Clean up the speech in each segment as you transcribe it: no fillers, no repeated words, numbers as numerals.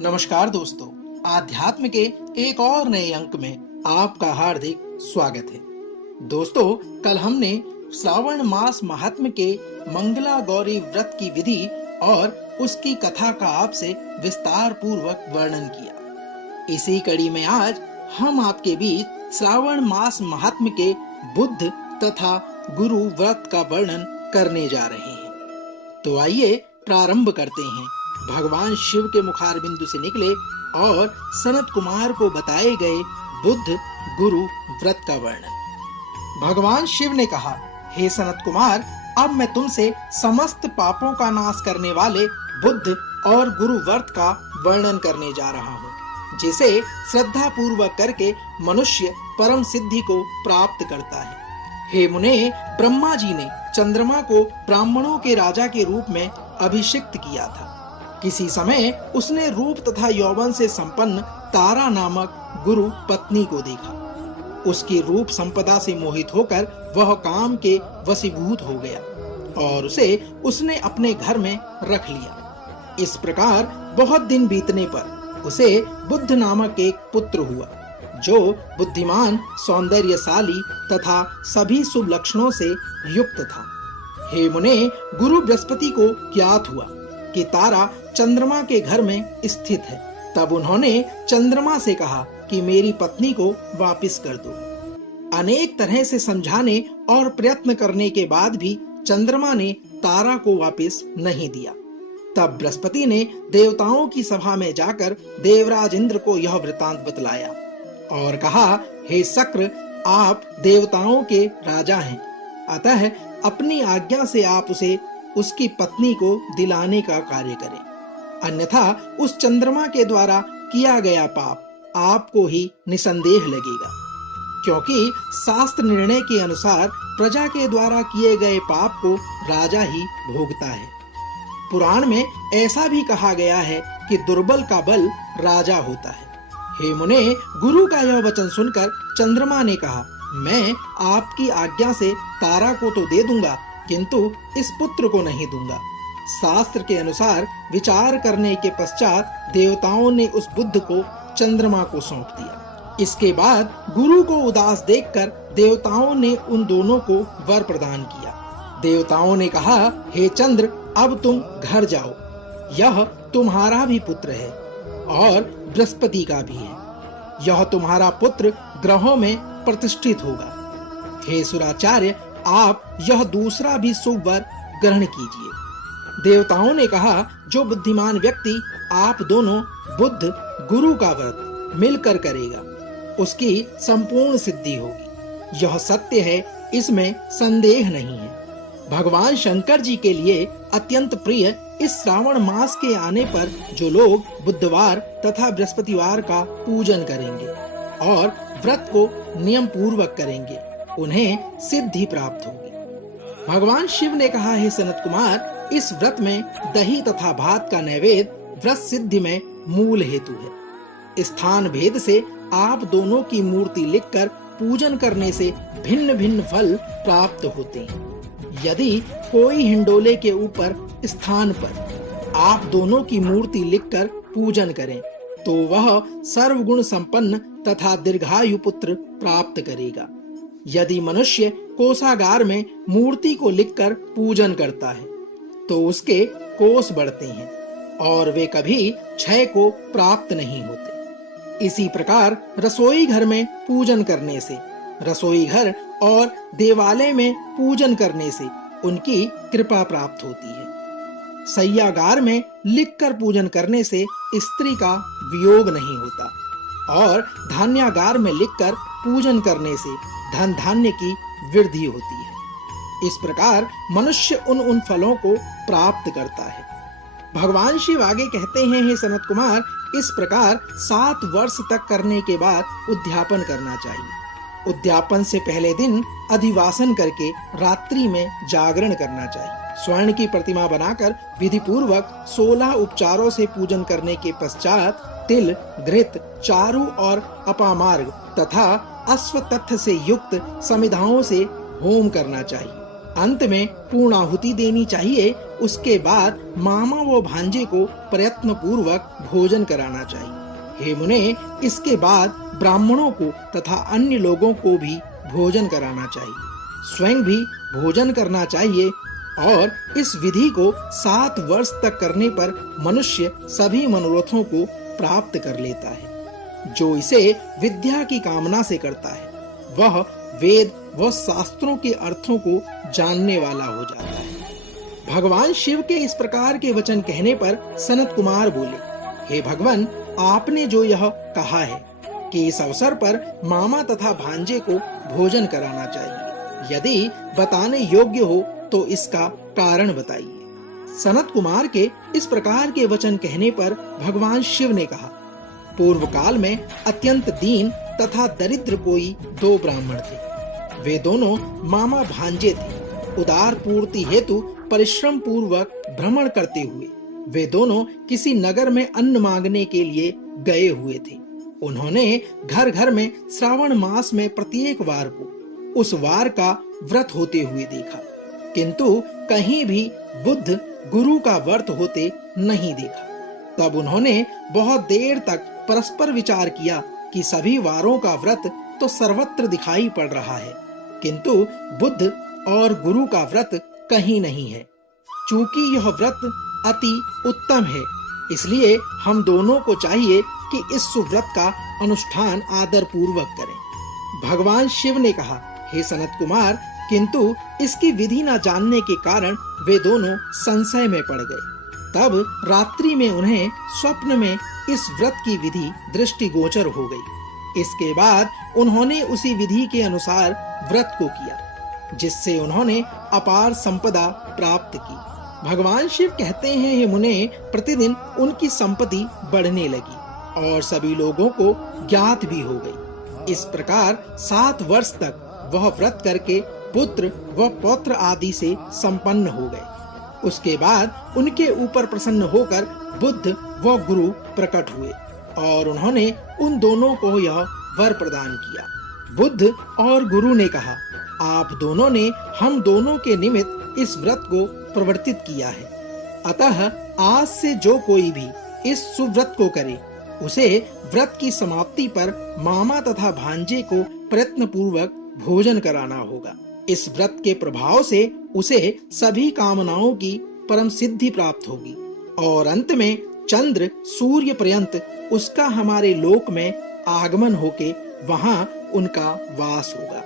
नमस्कार दोस्तों, आध्यात्म के एक और नए अंक में आपका हार्दिक स्वागत है। दोस्तों, कल हमने श्रावण मास महात्म्य के मंगला गौरी व्रत की विधि और उसकी कथा का आपसे विस्तार पूर्वक वर्णन किया। इसी कड़ी में आज हम आपके बीच श्रावण मास महात्म्य के बुद्ध तथा गुरु व्रत का वर्णन करने जा रहे हैं। तो आइए प्रारंभ करते हैं। भगवान शिव के मुखारबिंदु से निकले और सनत कुमार को बताए गए बुद्ध गुरु व्रत का वर्णन। भगवान शिव ने कहा, हे सनत कुमार, अब मैं तुमसे समस्त पापों का नाश करने वाले बुद्ध और गुरु व्रत का वर्णन करने जा रहा हूँ, जिसे श्रद्धा पूर्वक करके मनुष्य परम सिद्धि को प्राप्त करता है। हे मुने, ब्रह्मा जी ने चंद्रमा को ब्राह्मणों के राजा के रूप में अभिषिक्त किया था। किसी समय उसने रूप तथा यौवन से संपन्न तारा नामक गुरु पत्नी को देखा। उसकी रूप संपदा से मोहित होकर वह काम के वशीभूत हो गया और उसे उसने अपने घर में रख लिया। इस प्रकार बहुत दिन बीतने पर उसे बुद्ध नामक एक पुत्र हुआ, जो बुद्धिमान, सौंदर्यशाली तथा सभी शुभ लक्षणों से युक्त था। हे मुने, गुरु बृहस्पति को ज्ञात हुआ कि तारा चंद्रमा के घर में स्थित है। तब उन्होंने चंद्रमा से कहा कि मेरी पत्नी को वापस कर दो। अनेक तरह से समझाने और प्रयत्न करने के बाद भी चंद्रमा ने तारा को वापस नहीं दिया। तब बृहस्पति ने देवताओं की सभा में जाकर देवराज इंद्र को यह वृतांत बतलाया और कहा, हे शक्र, आप देवताओं के राजा हैं, अतः अपनी आज्ञा से आप उसे उसकी पत्नी को दिलाने का कार्य करें, अन्यथा उस चंद्रमा के द्वारा किया गया पाप आपको ही निसंदेह लगेगा, क्योंकि शास्त्र निर्णय के अनुसार प्रजा के द्वारा किए गए पाप को राजा ही भोगता है। पुराण में ऐसा भी कहा गया है कि दुर्बल का बल राजा होता है। हे मुने, गुरु का यह वचन सुनकर चंद्रमा ने कहा, मैं आपकी आज्ञा से तारा को तो दे दूंगा, किंतु इस पुत्र को नहीं दूंगा। शास्त्र के अनुसार विचार करने के पश्चात देवताओं ने उस बुद्ध को चंद्रमा को सौंप दिया। इसके बाद गुरु को उदास देखकर देवताओं ने उन दोनों को वर प्रदान किया। देवताओं ने कहा, हे चंद्र, अब तुम घर जाओ, यह तुम्हारा भी पुत्र है और बृहस्पति का भी है। यह तुम्हारा पुत्र ग्रहों में प्रतिष्ठित होगा। हे सुराचार्य, आप यह दूसरा भी शुभ वर ग्रहण कीजिए। देवताओं ने कहा, जो बुद्धिमान व्यक्ति आप दोनों बुद्ध गुरु का व्रत मिलकर करेगा, उसकी संपूर्ण सिद्धि होगी। यह सत्य है, इसमें संदेह नहीं है। भगवान शंकर जी के लिए अत्यंत प्रिय इस श्रावण मास के आने पर जो लोग बुधवार तथा बृहस्पतिवार का पूजन करेंगे और व्रत को नियम पूर्वक करेंगे, उन्हें सिद्धि प्राप्त होगी। भगवान शिव ने कहा, हे सनत कुमार, इस व्रत में दही तथा भात का नैवेद्य व्रत सिद्धि में मूल हेतु है। स्थान भेद से आप दोनों की मूर्ति लिखकर पूजन करने से भिन्न भिन्न फल प्राप्त होते हैं। यदि कोई हिंडोले के ऊपर स्थान पर आप दोनों की मूर्ति लिखकर पूजन करें, तो वह सर्वगुण संपन्न तथा दीर्घायु पुत्र प्राप्त करेगा। यदि मनुष्य कोषागार में मूर्ति को लिखकर पूजन करता है, तो उसके कोष बढ़ते हैं और वे कभी क्षय को प्राप्त नहीं होते। इसी प्रकार रसोई घर में पूजन करने से, रसोई घर और देवालय में पूजन करने से उनकी कृपा प्राप्त होती है। शय्यागार में लिखकर पूजन करने से स्त्री का वियोग नहीं होता और धान्यागार में लिखकर पूजन करने से धन धान्य की वृद्धि होती है। इस प्रकार मनुष्य उन फलों को प्राप्त करता है। भगवान शिव आगे कहते हैं, हे सनत कुमार, इस प्रकार 7 वर्ष तक करने के बाद उद्यापन करना चाहिए। उद्यापन से पहले दिन अधिवासन करके रात्रि में जागरण करना चाहिए। स्वर्ण की प्रतिमा बनाकर विधि पूर्वक 16 उपचारों से पूजन करने के पश्चात तिल, घृत, चारु और अपामार्ग तथा अश्वत्थ से युक्त समिधाओं से होम करना चाहिए। अंत में पूर्णाहुति देनी चाहिए। उसके बाद मामा व भांजे को प्रयत्न पूर्वक भोजन कराना चाहिए। हे मुने, इसके बाद ब्राह्मणों को तथा अन्य लोगों को भी भोजन कराना चाहिए। स्वयं भी भोजन करना चाहिए और इस विधि को 7 वर्ष तक करने पर मनुष्य सभी मनोरथों को प्राप्त कर लेता है। जो इसे विद्या की कामना से करता है वह वेद व शास्त्रों के अर्थों को जानने वाला हो जाता है। भगवान शिव के इस प्रकार के वचन कहने पर सनत कुमार बोले, हे भगवान, आपने जो यह कहा है कि इस अवसर पर मामा तथा भांजे को भोजन कराना चाहिए, यदि बताने योग्य हो तो इसका कारण बताइए। सनत कुमार के इस प्रकार के वचन कहने पर भगवान शिव ने कहा, पूर्व काल में अत्यंत दीन तथा दरिद्र कोई 2 ब्राह्मण थे। वे दोनों मामा भांजे थे। उदार पूर्ति हेतु परिश्रम पूर्वक भ्रमण करते हुए वे दोनों किसी नगर में अन्न मांगने के लिए गए हुए थे। उन्होंने घर घर में श्रावण मास में प्रत्येक वार को उस वार का व्रत होते हुए देखा, किंतु कहीं भी बुद्ध गुरु का व्रत होते नहीं देखा। तब उन्होंने बहुत देर तक परस्पर विचार किया कि सभी वारों का व्रत तो सर्वत्र दिखाई पड़ रहा है, किंतु बुद्ध और गुरु का व्रत कहीं नहीं है। चूंकि यह व्रत अति उत्तम है, इसलिए हम दोनों को चाहिए कि इस सुव्रत का अनुष्ठान आदर पूर्वक करें। भगवान शिव ने कहा, हे सनत कुमार, किंतु इसकी विधि न जानने के कारण वे दोनों संशय में पड़ गए। तब रात्रि में उन्हें स्वप्न में इस व्रत की विधि दृष्टिगोचर हो गई। इसके बाद उन्होंने उसी विधि के अनुसार व्रत को किया, जिससे उन्होंने अपार संपदा प्राप्त की। भगवान शिव कहते हैं, हे मुने, प्रतिदिन उनकी संपत्ति बढ़ने लगी और सभी लोगों को ज्ञात भी हो गई। इस प्रकार 7 वर्ष तक वह व्रत करके पुत्र व पौत्र आदि से संपन्न हो गए। उसके बाद उनके ऊपर प्रसन्न होकर बुद्ध व गुरु प्रकट हुए और उन्होंने उन दोनों को यह वर प्रदान किया। बुद्ध और गुरु ने कहा, आप दोनों ने हम दोनों के निमित्त इस व्रत को प्रवर्तित किया है, अतः आज से जो कोई भी इस सुव्रत को करे, उसे व्रत की समाप्ति पर मामा तथा भांजे को प्रयत्न पूर्वक भोजन कराना होगा। इस व्रत के प्रभाव से उसे सभी कामनाओं की परम सिद्धि प्राप्त होगी और अंत में चंद्र सूर्य पर्यंत उसका हमारे लोक में आगमन होके वहां उनका वास होगा।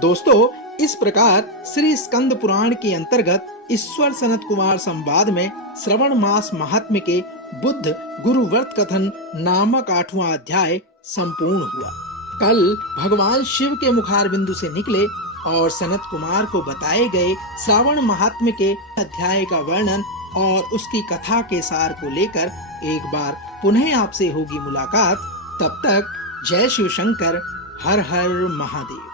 दोस्तों, इस प्रकार श्री स्कंद पुराण के अंतर्गत ईश्वर सनत कुमार संवाद में श्रवण मास महात्म्य के बुद्ध गुरु व्रत कथन नामक 8वां अध्याय संपूर्ण हुआ। कल भगवान शिव के मुखारबिंदु से निकले और सनत कुमार को बताए गए श्रावण महात्म्य के अध्याय का वर्णन और उसकी कथा के सार को लेकर एक बार पुनः आपसे होगी मुलाकात। तब तक जय शिव शंकर, हर हर महादेव।